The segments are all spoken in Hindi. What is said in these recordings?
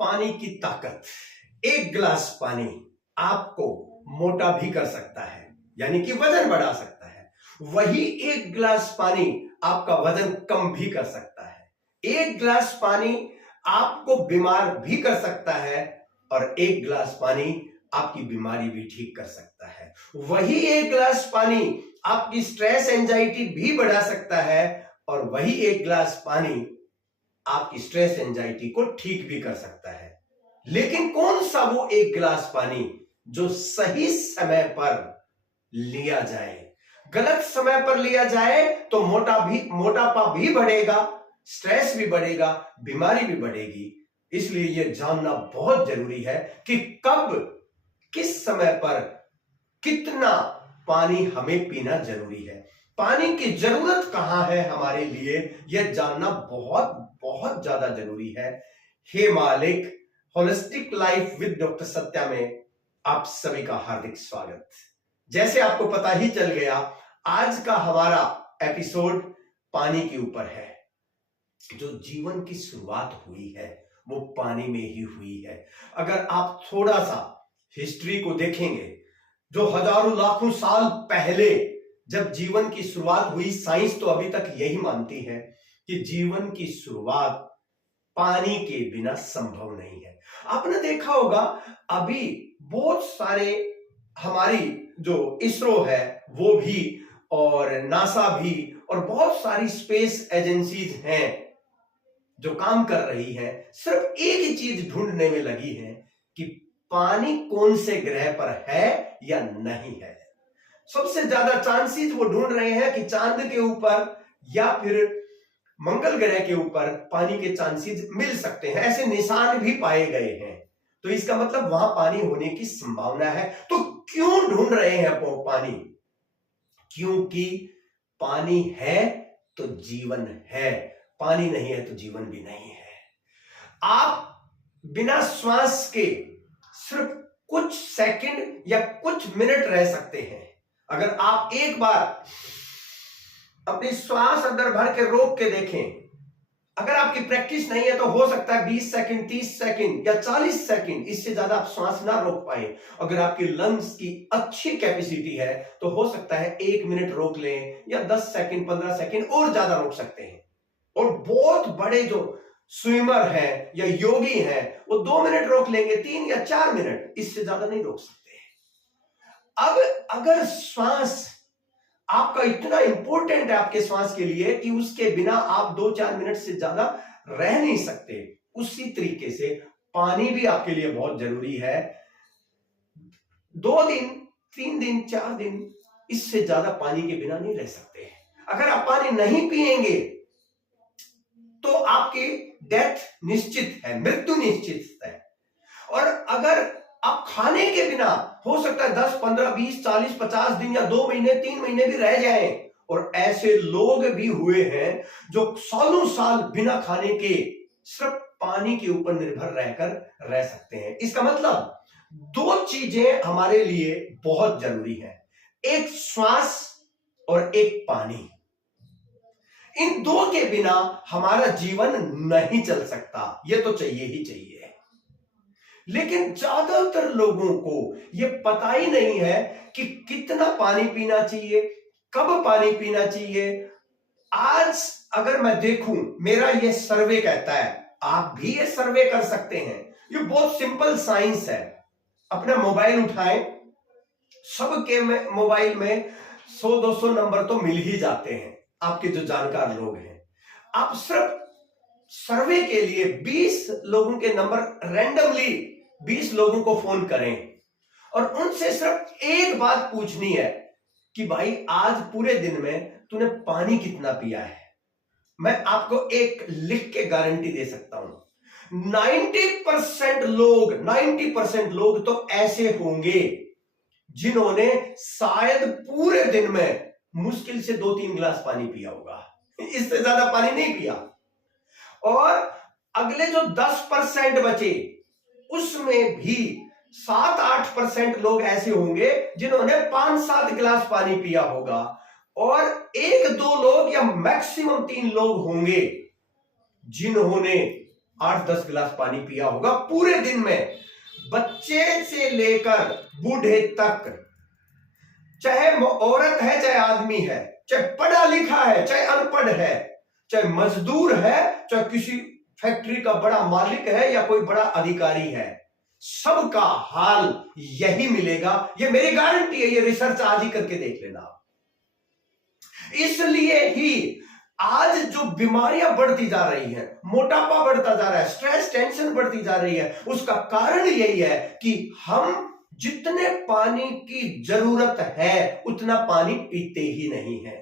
पानी की ताकत। एक गिलास पानी आपको मोटा भी कर सकता है, यानी कि वजन बढ़ा सकता है। वही एक गिलास पानी आपका वजन कम भी कर सकता है। एक गिलास पानी आपको बीमार भी कर सकता है और एक गिलास पानी आपकी बीमारी भी ठीक कर सकता है। वही एक गिलास पानी आपकी स्ट्रेस एंजाइटी भी बढ़ा सकता है और वही एक गिलास पानी आपकी स्ट्रेस एंजाइटी को ठीक भी कर सकता है। लेकिन कौन सा वो एक गिलास पानी जो सही समय पर लिया जाए? गलत समय पर लिया जाए तो मोटापा भी बढ़ेगा, स्ट्रेस भी बढ़ेगा, बीमारी भी बढ़ेगी। इसलिए यह जानना बहुत जरूरी है कि कब किस समय पर कितना पानी हमें पीना जरूरी है। पानी की जरूरत कहां है हमारे लिए, यह जानना बहुत बहुत ज्यादा जरूरी है। हे मालिक, holistic life with doctor Satya में आप सभी का हार्दिक स्वागत। जैसे आपको पता ही चल गया, आज का हमारा एपिसोड पानी के ऊपर है। जो जीवन की शुरुआत हुई है वो पानी में ही हुई है। अगर आप थोड़ा सा हिस्ट्री को देखेंगे, जो हजारों लाखों साल पहले जब जीवन की शुरुआत हुई, साइंस तो अभी तक यही मानती है कि जीवन की शुरुआत पानी के बिना संभव नहीं है। आपने देखा होगा अभी बहुत सारे हमारी जो इसरो है वो भी और नासा भी और बहुत सारी स्पेस एजेंसीज हैं जो काम कर रही है, सिर्फ एक ही चीज ढूंढने में लगी है कि पानी कौन से ग्रह पर है या नहीं है। सबसे ज्यादा चांसेस वो ढूंढ रहे हैं कि चांद के ऊपर या फिर मंगल ग्रह के ऊपर पानी के चांसेस मिल सकते हैं। ऐसे निशान भी पाए गए हैं, तो इसका मतलब वहां पानी होने की संभावना है। तो क्यों ढूंढ रहे हैं वो पानी? क्योंकि पानी है तो जीवन है, पानी नहीं है तो जीवन भी नहीं है। आप बिना श्वास के सिर्फ कुछ सेकंड या कुछ मिनट रह सकते हैं। अगर आप एक बार अपनी श्वास अंदर भर के रोक के देखें, अगर आपकी प्रैक्टिस नहीं है तो हो सकता है 20 सेकंड, 30 सेकंड या 40 सेकंड, इससे ज्यादा आप श्वास ना रोक पाए। अगर आपकी लंग्स की अच्छी कैपेसिटी है तो हो सकता है 1 मिनट रोक लें या 10 सेकंड, 15 सेकंड और ज्यादा रोक सकते हैं। और बहुत बड़े जो स्विमर हैं या योगी हैं वो 2 मिनट रोक लेंगे, 3 या 4 मिनट, इससे ज्यादा नहीं रोक सकते। अब अगर श्वास आपका इतना इंपॉर्टेंट है आपके श्वास के लिए कि उसके बिना आप 2-4 मिनट से ज्यादा रह नहीं सकते, उसी तरीके से पानी भी आपके लिए बहुत जरूरी है। 2 दिन, 3 दिन, 4 दिन, इससे ज्यादा पानी के बिना नहीं रह सकते। अगर आप पानी नहीं पिएंगे तो आपकी डेथ निश्चित है, मृत्यु निश्चित है। और अगर आप खाने के बिना हो सकता है 10, 15, 20, 40, 50 दिन या 2 महीने, 3 महीने भी रह जाएं। और ऐसे लोग भी हुए हैं जो सालों साल बिना खाने के सिर्फ पानी के ऊपर निर्भर रहकर रह सकते हैं। इसका मतलब 2 चीजें हमारे लिए बहुत जरूरी है, एक श्वास और एक पानी। इन 2 के बिना हमारा जीवन नहीं चल सकता, यह तो चाहिए ही चाहिए। लेकिन ज्यादातर लोगों को यह पता ही नहीं है कि कितना पानी पीना चाहिए, कब पानी पीना चाहिए। आज अगर मैं देखूं, मेरा यह सर्वे कहता है, आप भी ये सर्वे कर सकते हैं। ये बहुत सिंपल साइंस है। अपना मोबाइल उठाएं, सबके मोबाइल में 100-200 नंबर तो मिल ही जाते हैं, आपके जो जानकार लोग हैं। आप सिर्फ सर्वे के लिए 20 लोगों के नंबर रैंडमली 20 लोगों को फोन करें और उनसे सिर्फ एक बात पूछनी है कि भाई आज पूरे दिन में तूने पानी कितना पिया है। मैं आपको एक लिख के गारंटी दे सकता हूं, 90% लोग तो ऐसे होंगे जिन्होंने शायद पूरे दिन में मुश्किल से 2-3 गिलास पानी पिया होगा, इससे ज्यादा पानी नहीं पिया। और अगले जो 10% बचे उसमें भी 7-8% लोग ऐसे होंगे जिन्होंने 5-7 गिलास पानी पिया होगा। और 1-2 लोग या मैक्सिमम 3 लोग होंगे जिन्होंने 8-10 गिलास पानी पिया होगा पूरे दिन में। बच्चे से लेकर बूढ़े तक, चाहे औरत है चाहे आदमी है, चाहे पढ़ा लिखा है चाहे अनपढ़ है, चाहे मजदूर है चाहे किसी फैक्ट्री का बड़ा मालिक है या कोई बड़ा अधिकारी है, सबका हाल यही मिलेगा। ये मेरी गारंटी है, ये रिसर्च आज ही करके देख लेना। इसलिए ही आज जो बीमारियां बढ़ती जा रही हैं, मोटापा बढ़ता जा रहा है, स्ट्रेस टेंशन बढ़ती जा रही है, उसका कारण यही है कि हम जितने पानी की जरूरत है उतना पानी पीते ही नहीं है।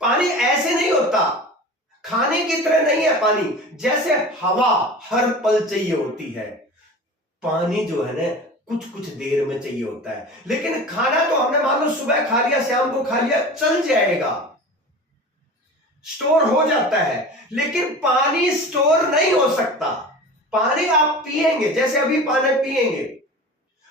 पानी ऐसे नहीं होता, खाने की तरह नहीं है पानी, जैसे हवा हर पल चाहिए होती है, पानी जो है ना कुछ कुछ देर में चाहिए होता है। लेकिन खाना तो हमने मान लो सुबह खा लिया, शाम को खा लिया, चल जाएगा, स्टोर हो जाता है। लेकिन पानी स्टोर नहीं हो सकता। पानी आप पिएंगे, जैसे अभी पानी पिएंगे,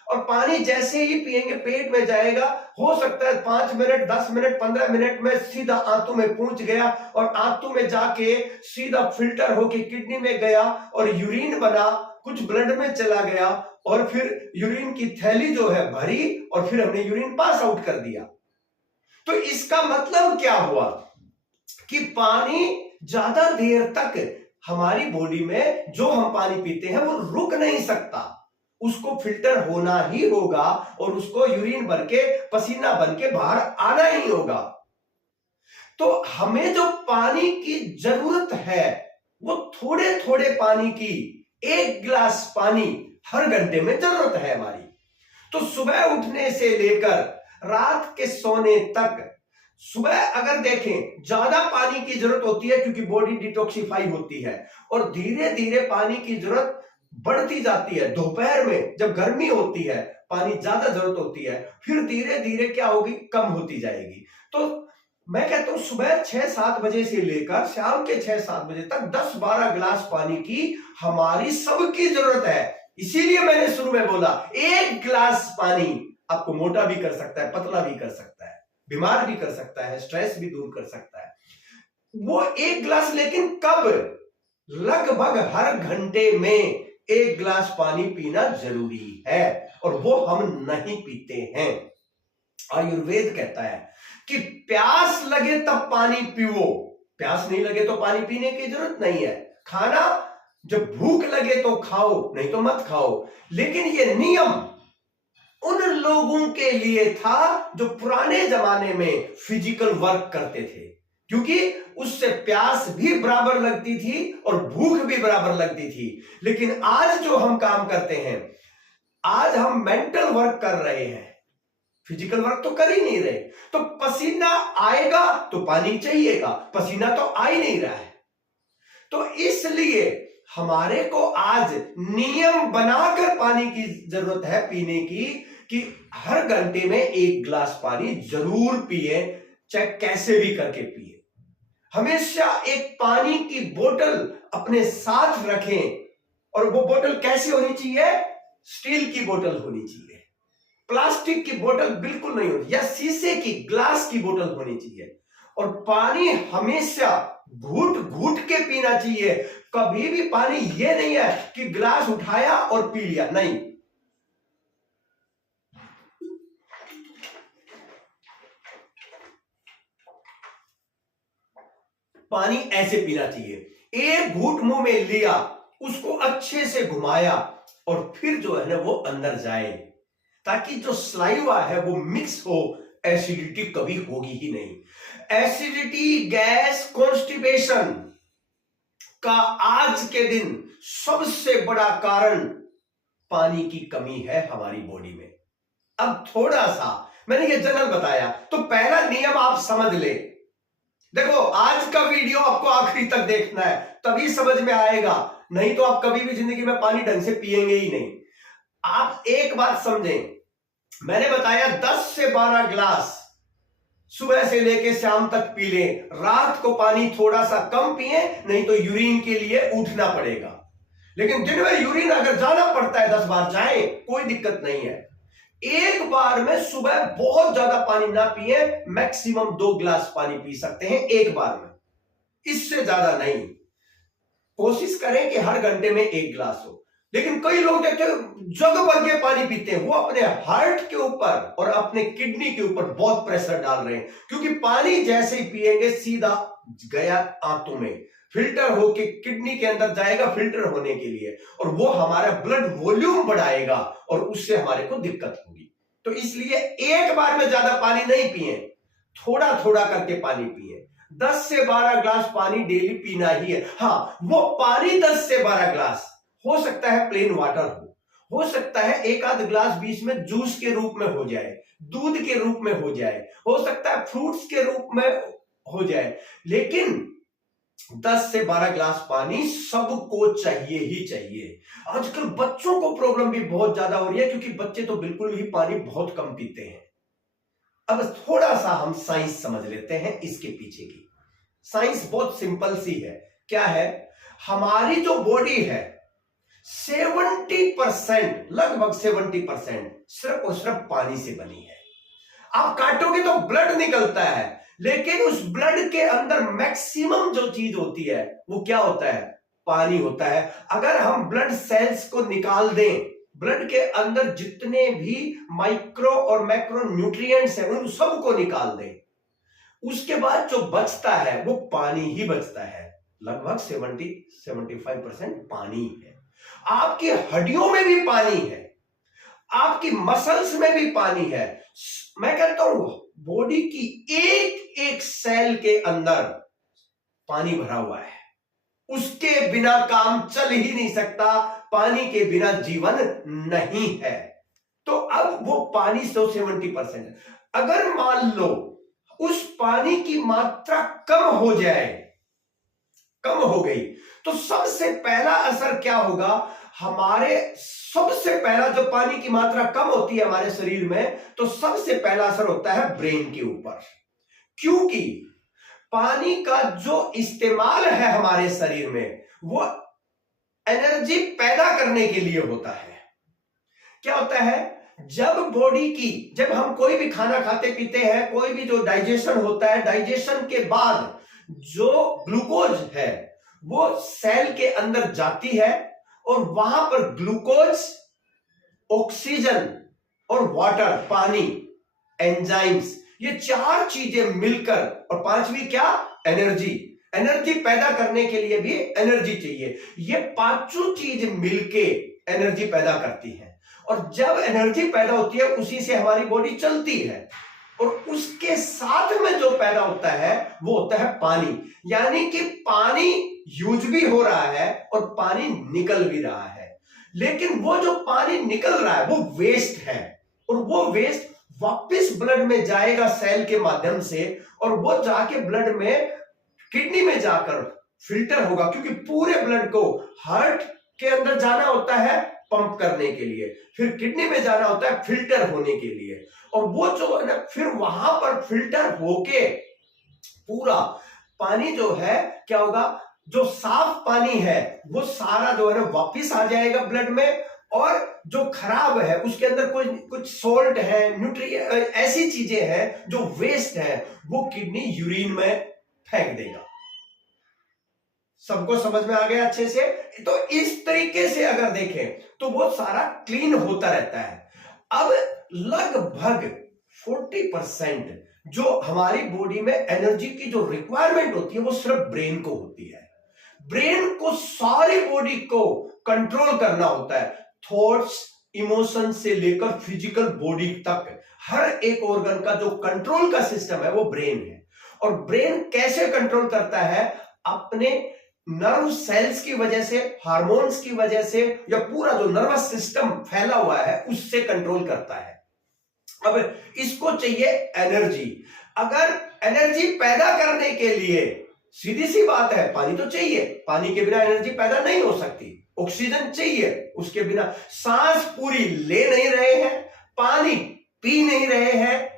और पानी जैसे ही पिएंगे पेट में जाएगा, हो सकता है 5 मिनट 10 मिनट 15 मिनट में सीधा आंतों में पहुंच गया, और आंतों में जाके सीधा फिल्टर होके किडनी में गया और यूरिन बना, कुछ ब्लड में चला गया, और फिर यूरिन की थैली जो है भरी, और फिर हमने यूरिन पास आउट कर दिया। तो इसका मतलब क्या हुआ कि पानी ज्यादा देर तक हमारी बॉडी में जो हम पानी पीते हैं वो रुक नहीं सकता, उसको फिल्टर होना ही होगा, और उसको यूरिन बन के पसीना बन के बाहर आना ही होगा। तो हमें जो पानी की जरूरत है वो थोड़े थोड़े पानी की, 1 गिलास पानी हर घंटे में जरूरत है हमारी। तो सुबह उठने से लेकर रात के सोने तक, सुबह अगर देखें ज्यादा पानी की जरूरत होती है क्योंकि बॉडी डिटॉक्सिफाई होती है, और धीरे धीरे पानी की जरूरत बढ़ती जाती है। दोपहर में जब गर्मी होती है पानी ज्यादा जरूरत होती है, फिर धीरे धीरे क्या होगी, कम होती जाएगी। तो मैं कहता हूं सुबह 6-7 बजे से लेकर शाम के 6-7 बजे तक 10-12 गिलास पानी की हमारी सबकी जरूरत है। इसीलिए मैंने शुरू में बोला 1 गिलास पानी आपको मोटा भी कर सकता है, पतला भी कर सकता है, बीमार भी कर सकता है, स्ट्रेस भी दूर कर सकता है। वो 1 गिलास, लेकिन कब? लगभग हर घंटे में 1 गिलास पानी पीना जरूरी है, और वो हम नहीं पीते हैं। आयुर्वेद कहता है कि प्यास लगे तब पानी पियो, प्यास नहीं लगे तो पानी पीने की जरूरत नहीं है। खाना जब भूख लगे तो खाओ, नहीं तो मत खाओ। लेकिन ये नियम उन लोगों के लिए था जो पुराने जमाने में फिजिकल वर्क करते थे, क्योंकि उससे प्यास भी बराबर लगती थी और भूख भी बराबर लगती थी। लेकिन आज जो हम काम करते हैं, आज हम मेंटल वर्क कर रहे हैं, फिजिकल वर्क तो कर ही नहीं रहे। तो पसीना आएगा तो पानी चाहिएगा, पसीना तो आ ही नहीं रहा है। तो इसलिए हमारे को आज नियम बनाकर पानी की जरूरत है पीने की, कि हर घंटे में 1 गिलास पानी जरूर पिए, चाहे कैसे भी करके पिए। हमेशा एक पानी की बोतल अपने साथ रखें, और वो बोतल कैसी होनी चाहिए? स्टील की बोतल होनी चाहिए, प्लास्टिक की बोतल बिल्कुल नहीं होनी, या शीशे की ग्लास की बोतल होनी चाहिए। और पानी हमेशा घूट घूट के पीना चाहिए। कभी भी पानी ये नहीं है कि गिलास उठाया और पी लिया, नहीं। पानी ऐसे पीना चाहिए, एक घूंट मुंह में लिया, उसको अच्छे से घुमाया, और फिर जो है ना वो अंदर जाए, ताकि जो स्लाइवा है वो मिक्स हो। एसिडिटी कभी होगी ही नहीं। एसिडिटी, गैस, कॉन्स्टिपेशन का आज के दिन सबसे बड़ा कारण पानी की कमी है हमारी बॉडी में। अब थोड़ा सा मैंने ये जनरल बताया, तो पहला नियम आप समझ ले। देखो आज का वीडियो आपको आखिरी तक देखना है, तभी समझ में आएगा, नहीं तो आप कभी भी जिंदगी में पानी ढंग से पिएंगे ही नहीं। आप एक बात समझें, मैंने बताया 10 से 12 गिलास सुबह से लेके शाम तक पी लें। रात को पानी थोड़ा सा कम पिए, नहीं तो यूरिन के लिए उठना पड़ेगा। लेकिन दिन में यूरिन अगर जाना पड़ता है 10 बार जाए, कोई दिक्कत नहीं है। एक बार में सुबह बहुत ज्यादा पानी ना पिए, मैक्सिमम 2 गिलास पानी पी सकते हैं एक बार में, इससे ज्यादा नहीं। कोशिश करें कि हर घंटे में 1 गिलास हो। लेकिन कई लोग देखते हैं जग भर के पानी पीते हैं, वो अपने हार्ट के ऊपर और अपने किडनी के ऊपर बहुत प्रेशर डाल रहे हैं, क्योंकि पानी जैसे ही पिएंगे सीधा गया आंतों में, फिल्टर होके किडनी के अंदर जाएगा फिल्टर होने के लिए, और वो हमारा ब्लड वॉल्यूम बढ़ाएगा और उससे हमारे को दिक्कत होगी। तो इसलिए एक बार में ज्यादा पानी नहीं पिए, थोड़ा थोड़ा करके पानी पिए। 10 से 12 ग्लास पानी डेली पीना ही है। हाँ, वो पानी 10 से 12 ग्लास हो सकता है प्लेन वाटर हो सकता है एक आध ग्लास बीच में जूस के रूप में हो जाए, दूध के रूप में हो सकता है फ्रूट्स के रूप में हो जाए, लेकिन 10 से 12 ग्लास पानी सबको चाहिए ही चाहिए। आजकल बच्चों को प्रॉब्लम भी बहुत ज्यादा हो रही है, क्योंकि बच्चे तो बिल्कुल ही पानी बहुत कम पीते हैं। अब थोड़ा सा हम साइंस समझ लेते हैं इसके पीछे की। साइंस बहुत सिंपल सी है। क्या है? हमारी जो बॉडी है 70%, लगभग 70% सिर्फ और सिर्फ पानी से बनी है। आप काटोगे तो ब्लड निकलता है, लेकिन उस ब्लड के अंदर मैक्सिमम जो चीज होती है वो क्या होता है? पानी होता है। अगर हम ब्लड सेल्स को निकाल दें, ब्लड के अंदर जितने भी माइक्रो और मैक्रो न्यूट्रिएंट्स हैं उन सबको निकाल दें, उसके बाद जो बचता है वो पानी ही बचता है। लगभग 70-75% पानी है। आपकी हड्डियों में भी पानी है, आपकी मसल्स में भी पानी है। मैं कहता हूं बॉडी की एक एक सेल के अंदर पानी भरा हुआ है, उसके बिना काम चल ही नहीं सकता, पानी के बिना जीवन नहीं है। तो अब वो पानी 70% अगर मान लो उस पानी की मात्रा कम हो जाए, कम हो गई, तो सबसे पहला असर क्या होगा? हमारे सबसे पहला जो पानी की मात्रा कम होती है हमारे शरीर में, तो सबसे पहला असर होता है ब्रेन के ऊपर, क्योंकि पानी का जो इस्तेमाल है हमारे शरीर में वो एनर्जी पैदा करने के लिए होता है। क्या होता है? जब हम कोई भी खाना खाते पीते हैं, कोई भी जो डाइजेशन होता है, डाइजेशन के बाद जो ग्लूकोज है वो सेल के अंदर जाती है, और वहां पर ग्लूकोज, ऑक्सीजन और वाटर, पानी, एंजाइम्स, ये 4 चीजें मिलकर, और 5वीं क्या? एनर्जी पैदा करने के लिए भी एनर्जी चाहिए। ये 5 चीज मिलके एनर्जी पैदा करती है, और जब एनर्जी पैदा होती है उसी से हमारी बॉडी चलती है, और उसके साथ में जो पैदा होता है वो होता है पानी। यानी कि पानी यूज भी हो रहा है और पानी निकल भी रहा है, लेकिन वो जो पानी निकल रहा है वो वेस्ट है, और वो वेस्ट वापस ब्लड में जाएगा सेल के माध्यम से, और वो जाके ब्लड में, किडनी में जाकर फिल्टर होगा, क्योंकि पूरे ब्लड को हार्ट के अंदर जाना होता है पंप करने के लिए, फिर किडनी में जाना होता है फिल्टर होने के लिए, और वो जो है ना फिर वहां पर फिल्टर होके पूरा पानी जो है क्या होगा? जो साफ पानी है वो सारा जो है ना वापिस आ जाएगा ब्लड में, और जो खराब है उसके अंदर कुछ सोल्ट है, न्यूट्रिएंट, ऐसी चीजें हैं जो वेस्ट है, वो किडनी यूरिन में फेंक देगा। सबको समझ में आ गया अच्छे से? तो इस तरीके से अगर देखें तो वो सारा क्लीन होता रहता है। अब लगभग 40% जो हमारी बॉडी में एनर्जी की जो रिक्वायरमेंट होती है वो सिर्फ ब्रेन को होती है। ब्रेन को सारी बॉडी को कंट्रोल करना होता है, थॉट्स, इमोशन से लेकर फिजिकल बॉडी तक, हर एक ऑर्गन का जो कंट्रोल का सिस्टम है वो ब्रेन है। और ब्रेन कैसे कंट्रोल करता है? अपने नर्व सेल्स की वजह से, हार्मोन्स की वजह से, या पूरा जो नर्वस सिस्टम फैला हुआ है उससे कंट्रोल करता है। अब इसको चाहिए एनर्जी। अगर एनर्जी पैदा करने के लिए, सीधी सी बात है, पानी तो चाहिए, पानी के बिना एनर्जी पैदा नहीं हो सकती, ऑक्सीजन चाहिए, उसके बिना सांस पूरी ले नहीं रहे हैं, पानी पी नहीं रहे हैं,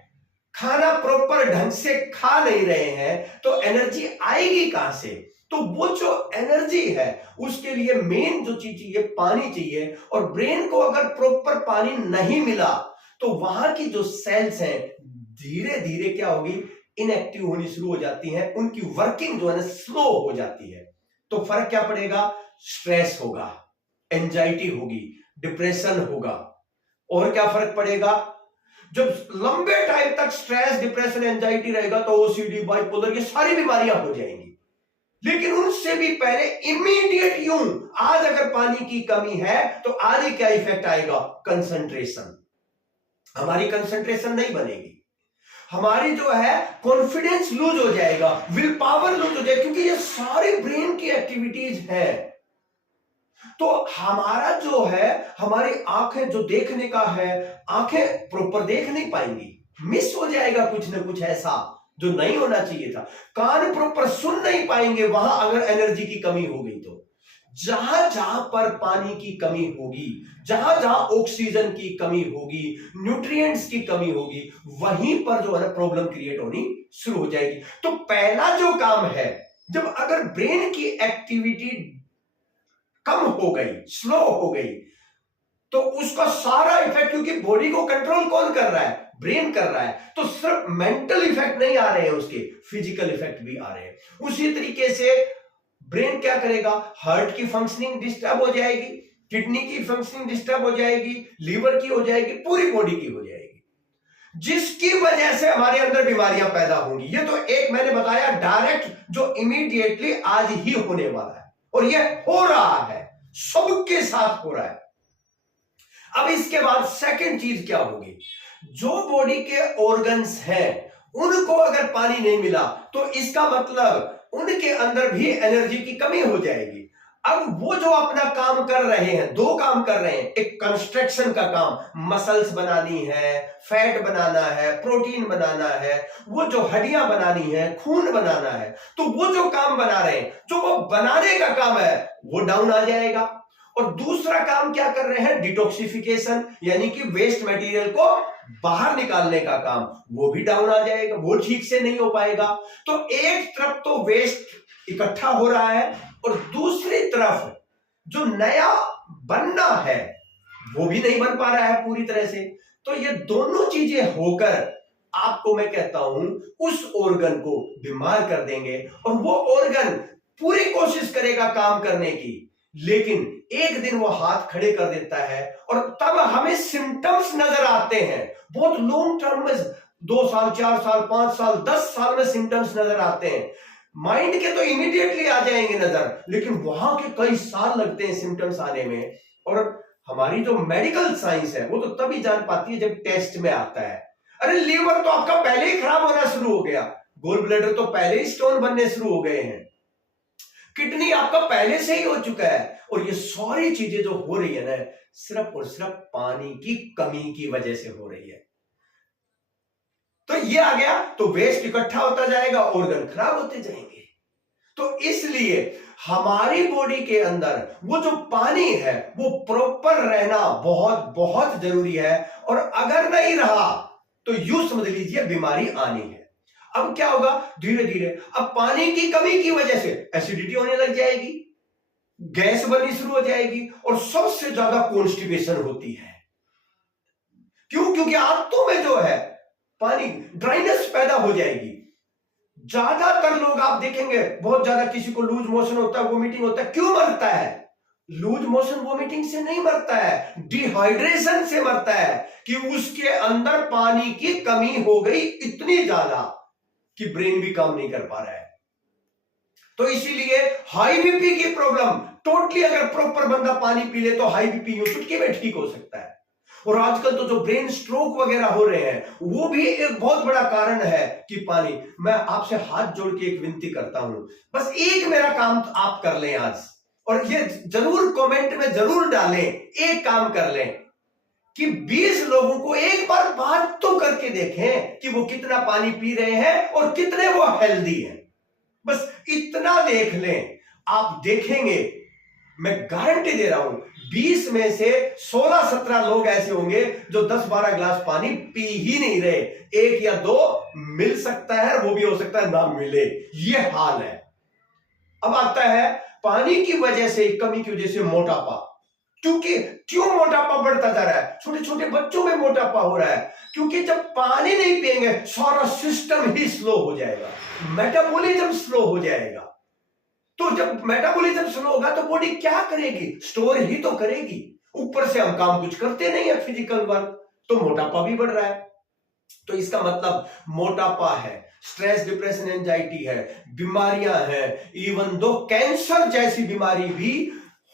खाना प्रॉपर ढंग से खा नहीं रहे हैं, तो एनर्जी आएगी कहां से? तो वो जो एनर्जी है उसके लिए मेन जो चीज चाहिए पानी चाहिए, और ब्रेन को अगर प्रॉपर पानी नहीं मिला तो वहां की जो सेल्स हैं धीरे धीरे क्या होगी? इनएक्टिव होनी शुरू हो जाती हैं, उनकी वर्किंग जो है ना स्लो हो जाती है। तो फर्क क्या पड़ेगा? स्ट्रेस होगा, एंजाइटी होगी, डिप्रेशन होगा। और क्या फर्क पड़ेगा? जब लंबे टाइम तक स्ट्रेस, डिप्रेशन, एंजाइटी रहेगा तो ओसीडी, बाइपोलर, ये सारी बीमारियां हो जाएंगी। लेकिन उनसे भी पहले इमीडिएट यूं, आज अगर पानी की कमी है तो आगे क्या इफेक्ट आएगा? कंसंट्रेशन। हमारी कंसंट्रेशन नहीं बनेगी, हमारी जो है कॉन्फिडेंस लूज हो जाएगा, विल पावर लूज हो जाएगा, क्योंकि ये सारी ब्रेन की एक्टिविटीज है। तो हमारा जो है, हमारी आंखें जो देखने का है, आंखें प्रॉपर देख नहीं पाएंगी, मिस हो जाएगा कुछ ना कुछ ऐसा जो नहीं होना चाहिए था। कान प्रॉपर सुन नहीं पाएंगे वहां अगर एनर्जी की कमी हो गई तो। जहां जहां पर पानी की कमी होगी, जहां जहां ऑक्सीजन की कमी होगी, न्यूट्रिएंट्स की कमी होगी, वहीं पर जो है ना प्रॉब्लम क्रिएट होनी शुरू हो जाएगी। तो पहला जो काम है, जब अगर ब्रेन की एक्टिविटी कम हो गई, स्लो हो गई, तो उसका सारा इफेक्ट, क्योंकि बॉडी को कंट्रोल कौन कर रहा है? ब्रेन कर रहा है, तो सिर्फ मेंटल इफेक्ट नहीं आ रहे हैं, उसके फिजिकल इफेक्ट भी आ रहे हैं। उसी तरीके से ब्रेन क्या करेगा? हार्ट की फंक्शनिंग डिस्टर्ब हो जाएगी, किडनी की फंक्शनिंग डिस्टर्ब हो जाएगी, लीवर की हो जाएगी, पूरी बॉडी की हो जाएगी, जिसकी वजह से हमारे अंदर बीमारियां पैदा होंगी। ये तो एक मैंने बताया डायरेक्ट, जो इमीडिएटली आज ही होने वाला है, और ये हो रहा है, सबके साथ हो रहा है। अब इसके बाद सेकंड चीज क्या होगी? जो बॉडी के ऑर्गन्स हैं, उनको अगर पानी नहीं मिला तो इसका मतलब उनके अंदर भी एनर्जी की कमी हो जाएगी। अब वो जो अपना काम कर रहे हैं, दो काम कर रहे हैं, एक कंस्ट्रक्शन का काम, मसल्स बनानी है, फैट बनाना है, प्रोटीन बनाना है, वो जो हड्डियां बनानी है, खून बनाना है, तो वो जो काम बना रहे हैं, जो वो बनाने का काम है, वो डाउन आ जाएगा। और दूसरा काम क्या कर रहे हैं? डिटॉक्सिफिकेशन, यानी कि वेस्ट मटेरियल को बाहर निकालने का काम, वो भी डाउन आ जाएगा, वो ठीक से नहीं हो पाएगा। तो एक तरफ तो वेस्ट इकट्ठा हो रहा है, और दूसरी तरफ जो नया बनना है वो भी नहीं बन पा रहा है पूरी तरह से। तो ये दोनों चीजें होकर आपको मैं कहता हूं उस ऑर्गन को बीमार कर देंगे, और वो ऑर्गन पूरी कोशिश करेगा काम करने की, लेकिन एक दिन वो हाथ खड़े कर देता है, और तब हमें सिम्टम्स नजर आते हैं, बहुत लॉन्ग टर्म में, 2 साल, 4 साल, 5 साल, 10 साल में सिम्टम्स नजर आते हैं। माइंड के तो इमीडिएटली आ जाएंगे नजर, लेकिन वहां के कई साल लगते हैं सिम्टम्स आने में। और हमारी जो मेडिकल साइंस है वो तो तभी जान पाती है जब टेस्ट में आता है। अरे लीवर तो आपका पहले ही खराब होना शुरू हो गया, गोल ब्लैडर तो पहले ही स्टोन बनने शुरू हो गए हैं, किडनी आपका पहले से ही हो चुका है, और ये सारी चीजें जो हो रही है ना, सिर्फ और सिर्फ पानी की कमी की वजह से हो रही है। तो ये आ गया, तो वेस्ट इकट्ठा होता जाएगा, ऑर्गन खराब होते जाएंगे। तो इसलिए हमारी बॉडी के अंदर वो जो पानी है वो प्रॉपर रहना बहुत बहुत जरूरी है, और अगर नहीं रहा तो यूं समझ लीजिए बीमारी आनी है। अब क्या होगा? धीरे धीरे अब पानी की कमी की वजह से एसिडिटी होने लग जाएगी, गैस बननी शुरू हो जाएगी, और सबसे ज्यादा कॉन्स्टिपेशन होती है। क्यों? क्योंकि आंतों में जो है पानी, ड्राइनेस पैदा हो जाएगी। ज्यादातर लोग आप देखेंगे बहुत ज्यादा, किसी को लूज मोशन होता है, वोमिटिंग होता है, क्यों मरता है? लूज मोशन वोमिटिंग से नहीं मरता है, डिहाइड्रेशन से मरता है, कि उसके अंदर पानी की कमी हो गई इतनी ज्यादा कि ब्रेन भी काम नहीं कर पा रहा है। तो इसीलिए हाई बीपी की प्रॉब्लम टोटली, अगर प्रॉपर बंदा पानी पी ले तो हाई बीपी यूं चुटकी में ठीक हो सकता है। और आजकल तो जो ब्रेन स्ट्रोक वगैरह हो रहे हैं वो भी एक बहुत बड़ा कारण है कि पानी। मैं आपसे हाथ जोड़ के एक विनती करता हूं, बस एक मेरा काम आप कर लें आज, और ये जरूर कमेंट में जरूर डालें, एक काम कर लें कि 20 लोगों को एक बार बात तो करके देखें कि वो कितना पानी पी रहे हैं और कितने वो हेल्दी हैं। बस इतना देख लें, आप देखेंगे, मैं गारंटी दे रहा हूं 20 में से 16-17 लोग ऐसे होंगे जो 10-12 ग्लास पानी पी ही नहीं रहे। 1 या 2 मिल सकता है, वो भी हो सकता है ना मिले, ये हाल है। अब आता है पानी की वजह से, कमी की वजह से मोटापा। क्योंकि क्यों मोटापा बढ़ता जा रहा है? छोटे छोटे बच्चों में मोटापा हो रहा है, क्योंकि जब पानी नहीं पिएंगे सारा सिस्टम ही स्लो हो जाएगा, मेटाबॉलिज्म स्लो हो जाएगा। तो जब मेटाबॉलिज्म स्लो होगा तो बॉडी क्या करेगी? स्टोर ही तो करेगी। ऊपर से हम काम कुछ करते नहीं है फिजिकल वर्क, तो मोटापा भी बढ़ रहा है। तो इसका मतलब मोटापा है, स्ट्रेस, डिप्रेशन, एंजाइटी है, बीमारियां हैं, इवन दो कैंसर जैसी बीमारी भी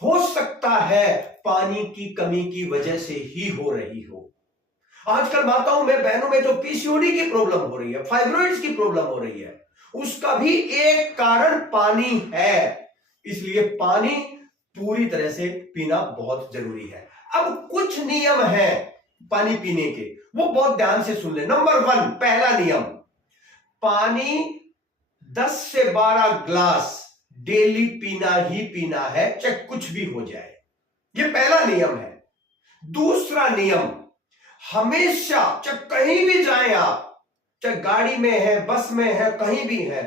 हो सकता है पानी की कमी की वजह से ही हो रही हो। आजकल माताओं में, बहनों में जो पीसीओडी की प्रॉब्लम हो रही है, फाइब्रॉइड्स की प्रॉब्लम हो रही है, उसका भी एक कारण पानी है। इसलिए पानी पूरी तरह से पीना बहुत जरूरी है। अब कुछ नियम है पानी पीने के, वो बहुत ध्यान से सुन ले। नंबर 1, पहला नियम, पानी 10 से 12 ग्लास डेली पीना ही पीना है, चाहे कुछ भी हो जाए। ये पहला नियम है। दूसरा नियम, हमेशा चाहे कहीं भी जाएं आप, चाहे गाड़ी में है, बस में है, कहीं भी है,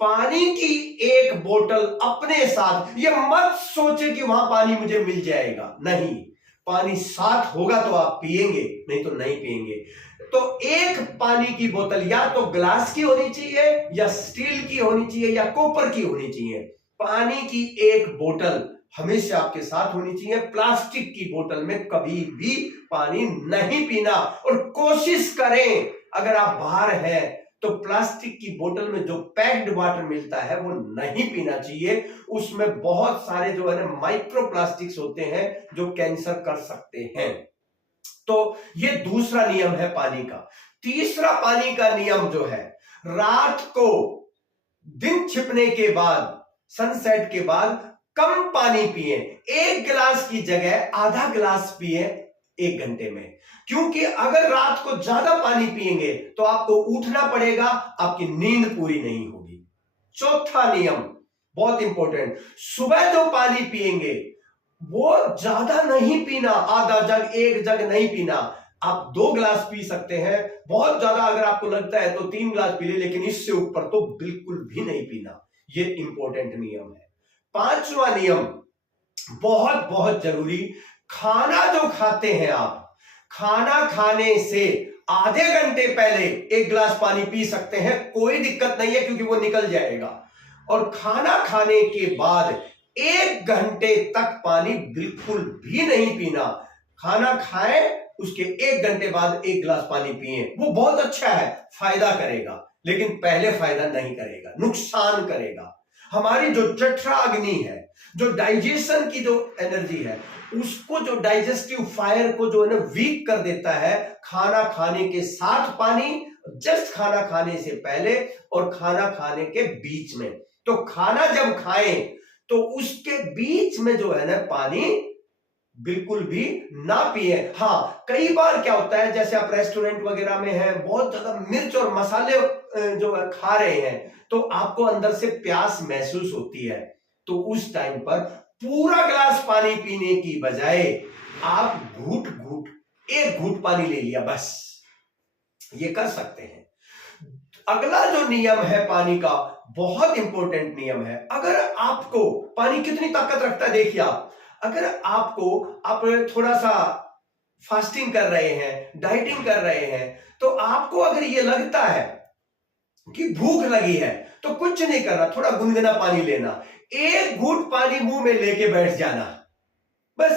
पानी की एक बोतल अपने साथ। ये मत सोचे कि वहां पानी मुझे मिल जाएगा, नहीं, पानी साथ होगा तो आप पिएंगे, नहीं तो नहीं पिएंगे। तो एक पानी की बोतल या तो ग्लास की होनी चाहिए, या स्टील की होनी चाहिए, या कॉपर की होनी चाहिए। पानी की एक बोतल हमेशा आपके साथ होनी चाहिए। प्लास्टिक की बोतल में कभी भी पानी नहीं पीना। और कोशिश करें, अगर आप बाहर हैं तो प्लास्टिक की बोतल में जो पैक्ड वाटर मिलता है वो नहीं पीना चाहिए। उसमें बहुत सारे जो है ना माइक्रो प्लास्टिक्स होते हैं जो कैंसर कर सकते हैं। तो ये दूसरा नियम है पानी का। तीसरा पानी का नियम जो है, रात को दिन छिपने के बाद, सनसेट के बाद कम पानी पिए। 1 गिलास की जगह आधा गिलास पिए 1 घंटे में। क्योंकि अगर रात को ज्यादा पानी पिएंगे तो आपको उठना पड़ेगा, आपकी नींद पूरी नहीं होगी। चौथा नियम बहुत इंपॉर्टेंट, सुबह जो पानी पिएंगे वो ज्यादा नहीं पीना, आधा जग 1 जग नहीं पीना। आप 2 गिलास पी सकते हैं, बहुत ज्यादा अगर आपको लगता है तो 3 गिलास पी ले, लेकिन इससे ऊपर तो बिल्कुल भी नहीं पीना। ये इंपॉर्टेंट नियम है। 5वां नियम बहुत बहुत जरूरी, खाना जो खाते हैं आप, खाना खाने से आधे घंटे पहले 1 गिलास पानी पी सकते हैं, कोई दिक्कत नहीं है, क्योंकि वो निकल जाएगा। और खाना खाने के बाद 1 घंटे तक पानी बिल्कुल भी नहीं पीना। खाना खाएं, उसके 1 घंटे बाद 1 गिलास पानी पिए। वो बहुत अच्छा है, फायदा करेगा, लेकिन पहले फायदा नहीं करेगा, नुकसान करेगा। हमारी जो जठराग्नि है, जो डाइजेशन की जो एनर्जी है, उसको, जो डाइजेस्टिव फायर को जो है ना वीक कर देता है, खाना खाने के साथ पानी, जस्ट खाना खाने से पहले और खाना खाने के बीच में। तो खाना जब खाएं तो उसके बीच में जो है ना पानी बिल्कुल भी ना पिए। हाँ, कई बार क्या होता है, जैसे आप रेस्टोरेंट वगैरह में हैं, बहुत ज्यादा मिर्च और मसाले जो खा रहे हैं, तो आपको अंदर से प्यास महसूस होती है। तो उस टाइम पर पूरा गिलास पानी पीने की बजाय आप घूट घूट 1 घूट पानी ले लिया, बस, ये कर सकते हैं। अगला जो नियम है पानी का, बहुत इंपॉर्टेंट नियम है। अगर आपको, पानी कितनी ताकत रखता है देखिए आप, अगर आपको, आप थोड़ा सा फास्टिंग कर रहे हैं, डाइटिंग कर रहे हैं, तो आपको अगर ये लगता है कि भूख लगी है तो कुछ नहीं करना, थोड़ा गुनगुना पानी लेना, 1 घूंट पानी मुंह में लेके बैठ जाना, बस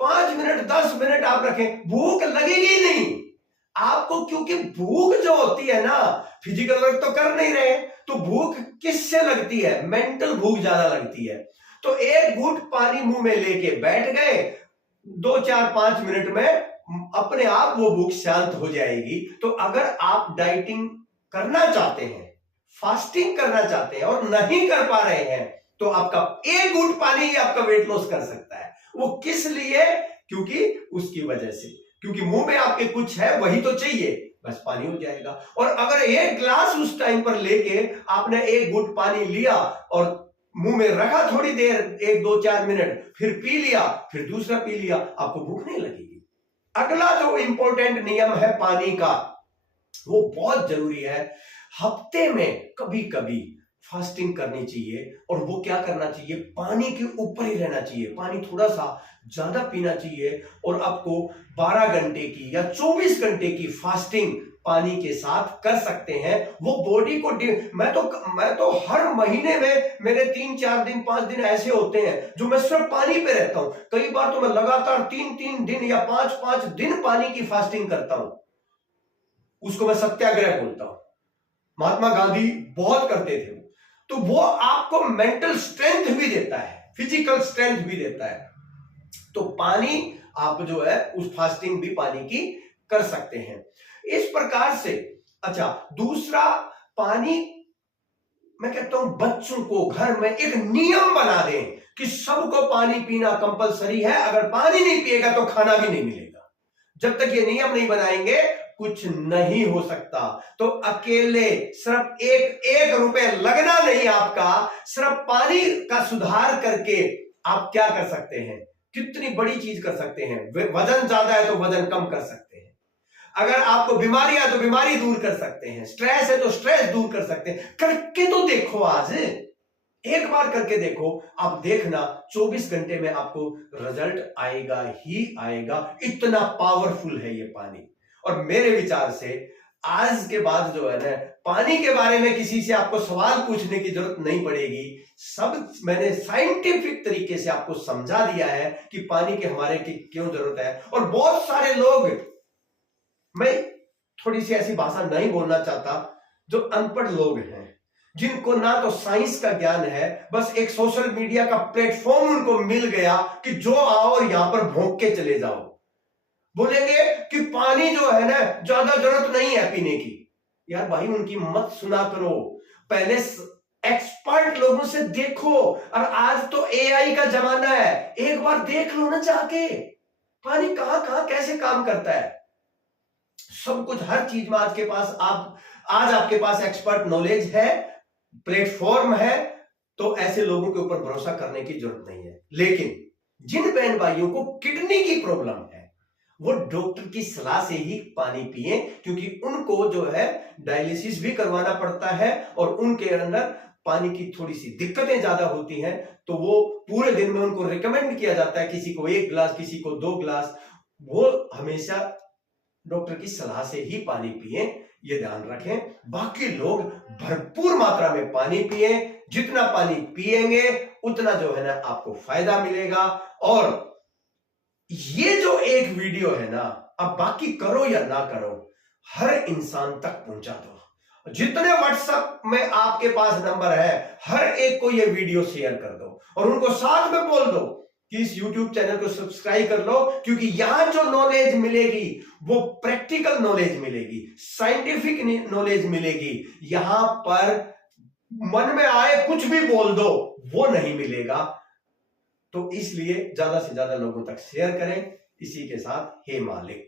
5 मिनट 10 मिनट आप रखें, भूख लगेगी नहीं आपको। क्योंकि भूख जो होती है ना, फिजिकल वर्क तो कर नहीं रहे, तो भूख किससे लगती है? मेंटल भूख ज्यादा लगती है। तो 1 घूंट पानी मुंह में लेके बैठ गए, 2 4 5 मिनट में अपने आप वो भूख शांत हो जाएगी। तो अगर आप डाइटिंग करना चाहते हैं, फास्टिंग करना चाहते हैं और नहीं कर पा रहे हैं, तो आपका 1 घूंट पानी ही आपका वेट लॉस कर सकता है। वो किस लिए? क्योंकि उसकी वजह से, क्योंकि मुंह में आपके कुछ है, वही तो चाहिए, बस पानी हो जाएगा। और अगर 1 गिलास उस टाइम पर लेके आपने 1 घूंट पानी लिया और मुंह में रखा थोड़ी देर, 1 2 4 मिनट, फिर पी लिया, फिर दूसरा पी लिया, आपको भूख नहीं लगेगी। अगला जो इंपॉर्टेंट नियम है पानी का, वो बहुत जरूरी है। हफ्ते में कभी कभी फास्टिंग करनी चाहिए, और वो क्या करना चाहिए, पानी के ऊपर ही रहना चाहिए, पानी थोड़ा सा ज्यादा पीना चाहिए। और आपको 12 घंटे की या 24 घंटे की फास्टिंग पानी के साथ कर सकते हैं। वो बॉडी को मैं तो हर महीने में मेरे 3-4 दिन 5 दिन ऐसे होते हैं जो मैं सिर्फ पानी पे रहता हूं। कई बार तो मैं लगातार 3-3 दिन या 5-5 दिन पानी की फास्टिंग करता हूं। उसको मैं सत्याग्रह बोलता हूं। महात्मा गांधी बहुत करते थे। तो वो आपको मेंटल स्ट्रेंथ भी देता है, फिजिकल स्ट्रेंथ भी देता है। तो पानी आप जो है उस फास्टिंग भी पानी की कर सकते हैं इस प्रकार से। अच्छा, दूसरा, पानी मैं कहता हूं बच्चों को घर में एक नियम बना दें कि सबको पानी पीना कंपलसरी है। अगर पानी नहीं पिएगा तो खाना भी नहीं मिलेगा। जब तक ये नियम नहीं बनाएंगे कुछ नहीं हो सकता। तो अकेले सिर्फ एक रुपए लगना नहीं आपका, सिर्फ पानी का सुधार करके आप क्या कर सकते हैं, कितनी बड़ी चीज कर सकते हैं। वजन ज्यादा है तो वजन कम कर सकते हैं। अगर आपको बीमारी है तो बीमारी दूर कर सकते हैं। स्ट्रेस है तो स्ट्रेस दूर कर सकते हैं। करके तो देखो, आज एक बार करके देखो, आप देखना 24 घंटे में आपको रिजल्ट आएगा ही आएगा। इतना पावरफुल है ये पानी। और मेरे विचार से आज के बाद जो है ना, पानी के बारे में किसी से आपको सवाल पूछने की जरूरत नहीं पड़ेगी। सब मैंने साइंटिफिक तरीके से आपको समझा दिया है कि पानी के हमारे की क्यों जरूरत है। और बहुत सारे लोग, मैं थोड़ी सी ऐसी भाषा नहीं बोलना चाहता, जो अनपढ़ लोग हैं, जिनको ना तो साइंस का ज्ञान है, बस एक सोशल मीडिया का प्लेटफॉर्म उनको मिल गया कि जो आओ और यहां पर भोंक के चले जाओ। बोलेंगे कि पानी जो है ना ज्यादा जरूरत नहीं है पीने की। यार भाई, उनकी मत सुना करो, पहले एक्सपर्ट लोगों से देखो। और आज तो एआई का जमाना है, एक बार देख लो ना जाके, पानी कहां कहां कैसे काम करता है। सब कुछ, हर चीज में आज आपके पास एक्सपर्ट नॉलेज है, प्लेटफॉर्म है। तो ऐसे लोगों के ऊपर भरोसा करने की जरूरत नहीं है। लेकिन जिन बहन भाइयों को किडनी की प्रॉब्लम है, वो डॉक्टर की सलाह से ही पानी पिए, क्योंकि उनको जो है डायलिसिस भी करवाना पड़ता है और उनके अंदर पानी की थोड़ी सी दिक्कतें ज्यादा होती हैं। तो वो पूरे दिन में उनको रिकमेंड किया जाता है, किसी को 1 गिलास, किसी को 2 गिलास। वो हमेशा डॉक्टर की सलाह से ही पानी पिए, ये ध्यान रखें। बाकी लोग भरपूर मात्रा में पानी पिए। जितना पानी पिएंगे उतना जो है ना आपको फायदा मिलेगा। और ये जो एक वीडियो है ना, अब बाकी करो या ना करो, हर इंसान तक पहुंचा दो। जितने व्हाट्सएप में आपके पास नंबर है, हर एक को ये वीडियो शेयर कर दो और उनको साथ में बोल दो कि इस YouTube चैनल को सब्सक्राइब कर लो, क्योंकि यहां जो नॉलेज मिलेगी वो प्रैक्टिकल नॉलेज मिलेगी, साइंटिफिक नॉलेज मिलेगी। यहां पर मन में आए कुछ भी बोल दो, वो नहीं मिलेगा। तो इसलिए ज्यादा से ज्यादा लोगों तक शेयर करें। इसी के साथ हे मालिक।